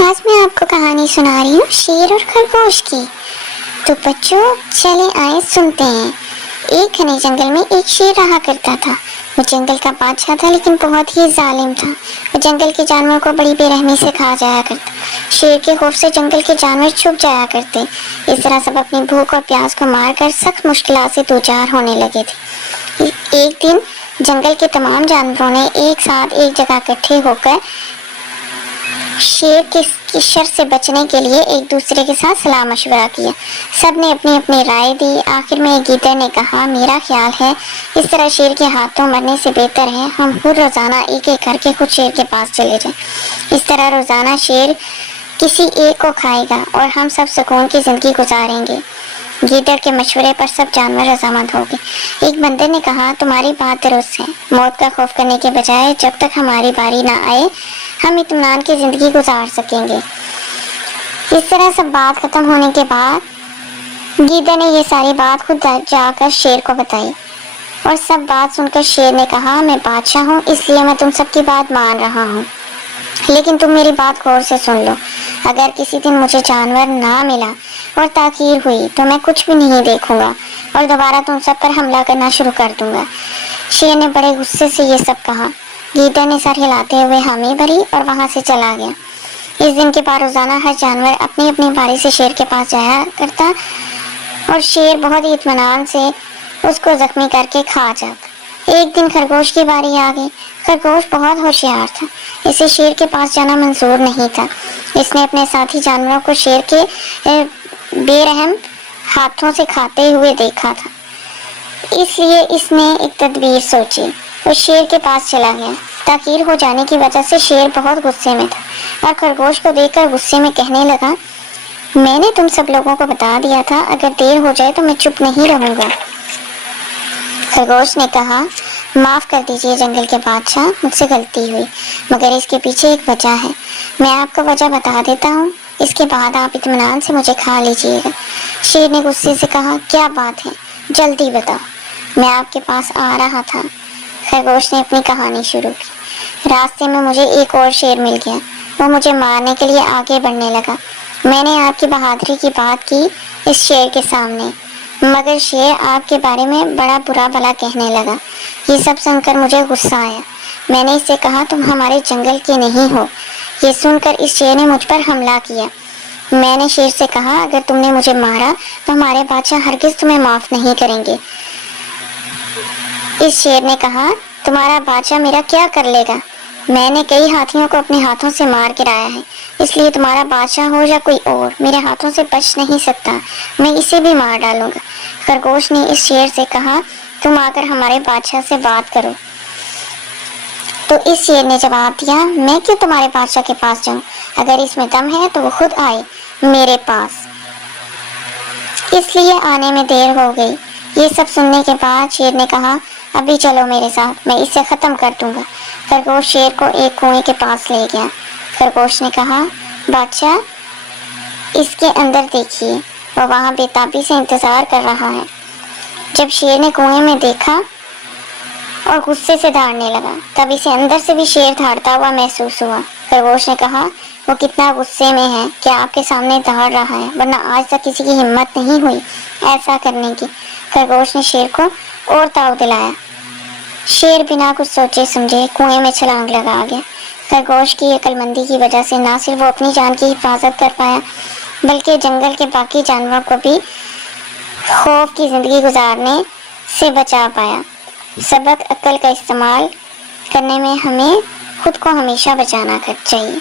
آج میں آپ کو کہانی سنا رہی ہوں شیر اور خرگوش کی۔ تو بچوں چلے آئے سنتے ہیں۔ ایک گھنے جنگل میں ایک شیر رہا کرتا تھا۔ وہ جنگل کا بادشاہ تھا لیکن بہت ہی ظالم تھا۔ وہ جنگل کے جانوروں کو بڑی بے رحمی سے کھا جایا کرتا۔ شیر کے خوف سے جنگل کے جانور چھپ جایا کرتے۔ اس طرح سب اپنی بھوک اور پیاس کو مار کر سخت مشکلات سے دوچار ہونے لگے تھے۔ ایک دن جنگل کے تمام جانوروں نے ایک ساتھ ایک جگہ اکٹھے ہو کر شیر کی شر سے بچنے کے لیے ایک دوسرے کے ساتھ صلاح مشورہ کیا۔ سب نے اپنی اپنی رائے دی۔ آخر میں ایک گیدڑ نے کہا، میرا خیال ہے اس طرح شیر کے ہاتھوں مرنے سے بہتر ہے ہم خود روزانہ ایک ایک کر کے خود شیر کے پاس چلے جائیں۔ اس طرح روزانہ شیر کسی ایک کو کھائے گا اور ہم سب سکون کی زندگی گزاریں گے۔ گیدڑ کے مشورے پر سب جانور رضامند ہو گئے۔ ایک بندر نے کہا، تمہاری بات درست ہے۔ موت کا خوف کرنے کے بجائے جب تک ہماری باری نہ آئے ہم اطمینان کی زندگی گزار سکیں گے۔ اس طرح سب بات ختم ہونے کے بعد گیدڑ نے یہ ساری بات خود جا کر شیر کو بتائی اور سب بات سن کر شیر نے کہا، میں بادشاہ ہوں اس لیے میں تم سب کی بات مان رہا ہوں، لیکن تم میری بات غور سے سن لو۔ اگر کسی دن مجھے جانور نہ ملا اور تاخیر ہوئی تو میں کچھ بھی نہیں دیکھوں گا اور دوبارہ تم سب پر حملہ کرنا شروع کر دوں گا۔ شیر نے بڑے غصے سے یہ سب کہا۔ گیدڑ نے سر ہلاتے ہوئے حامی بھری اور وہاں سے چلا گیا۔ اس دن کے بعد روزانہ ہر جانور اپنی اپنی باری سے شیر کے پاس جایا کرتا اور شیر بہت ہی اطمینان سے اس کو زخمی کر کے کھا جاتا۔ ایک دن خرگوش کی باری آ گئی۔ خرگوش بہت ہوشیار تھا۔ اسے شیر کے پاس جانا منظور نہیں تھا۔ اس نے اپنے ساتھی جانوروں کو شیر کے بے رحم ہاتھوں سے کھاتے ہوئے دیکھا تھا، اس لیے اس نے ایک تدبیر سوچی۔ وہ شیر کے پاس چلا گیا۔ تاخیر ہو جانے کی وجہ سے شیر بہت غصے میں تھا اور خرگوش کو دیکھ کر غصے میں کہنے لگا، میں نے تم سب لوگوں کو بتا دیا تھا اگر دیر ہو جائے تو میں چپ نہیں رہوں گا۔ خرگوش نے کہا، معاف کر دیجئے جنگل کے بادشاہ، مجھ سے غلطی ہوئی، مگر اس کے پیچھے ایک وجہ ہے۔ میں آپ کو وجہ بتا دیتا ہوں، اس کے بعد آپ اطمینان سے مجھے کھا لیجئے گا۔ شیر نے غصے سے کہا، کیا بات ہے، جلدی بتاؤ، میں آپ کے پاس آ رہا تھا۔ خرگوش نے اپنی کہانی شروع کی۔ راستے میں مجھے ایک اور شیر مل گیا۔ وہ مجھے مارنے کے لیے آگے بڑھنے لگا۔ میں نے آپ کی بہادری کی بات کی اس شیر کے سامنے، مگر شیر آپ کے بارے میں بڑا برا بھلا کہنے لگا۔ یہ سب سن کر مجھے غصہ آیا۔ میں نے اس سے کہا، تم ہمارے جنگل کے نہیں ہو۔ یہ سن کر اس شیر نے مجھ پر حملہ کیا۔ میں نے شیر سے کہا، اگر تم نے مجھے مارا تو ہمارے بادشاہ ہرگز تمہیں معاف نہیں کریں گے۔ اس شیر نے کہا، تمہارا بادشاہ میرا کیا کر لے گا؟ میں نے کئی ہاتھیوں کو اپنے ہاتھوں سے مار گرایا ہے، اس لیے تمہارا بادشاہ ہو یا کوئی اور میرے ہاتھوں سے بچ نہیں سکتا، میں اسے بھی مار ڈالوں گا۔ خرگوش نے اس شیر سے کہا، تم آ کر ہمارے بادشاہ سے بات کرو۔ تو اس شیر نے جواب دیا، میں کیوں تمہارے بادشاہ کے پاس جاؤں؟ اگر اس میں دم ہے تو وہ خود آئے میرے پاس، اس لیے آنے میں دیر ہو گئی۔ یہ سب سننے کے بعد شیر نے کہا، ابھی چلو میرے ساتھ، میں اسے ختم کر دوں گا۔ خرگوش شیر کو ایک کنویں کے پاس لے گیا۔ خرگوش نے کہا، بادشاہ اس کے اندر دیکھیے، وہ وہاں بے تابی سے انتظار کر رہا ہے۔ جب شیر نے کنویں میں دیکھا اور غصے سے دھاڑنے لگا، تب اسے اندر سے بھی شیر دھاڑتا ہوا محسوس ہوا۔ خرگوش نے کہا، وہ کتنا غصے میں ہے کہ آپ کے سامنے دھاڑ رہا ہے، ورنہ آج تک کسی کی ہمت نہیں ہوئی ایسا کرنے کی۔ خرگوش نے شیر کو اور تاؤ دلایا۔ شیر بنا کچھ سوچے سمجھے کنویں میں چھلانگ لگا گیا۔ خرگوش کی عقل مندی کی وجہ سے نہ صرف وہ اپنی جان کی حفاظت کر پایا بلکہ جنگل کے باقی جانوروں کو بھی خوف کی زندگی گزارنے سے بچا پایا۔ سبق، عقل کا استعمال کرنے میں ہمیں خود کو ہمیشہ بچانا چاہیے۔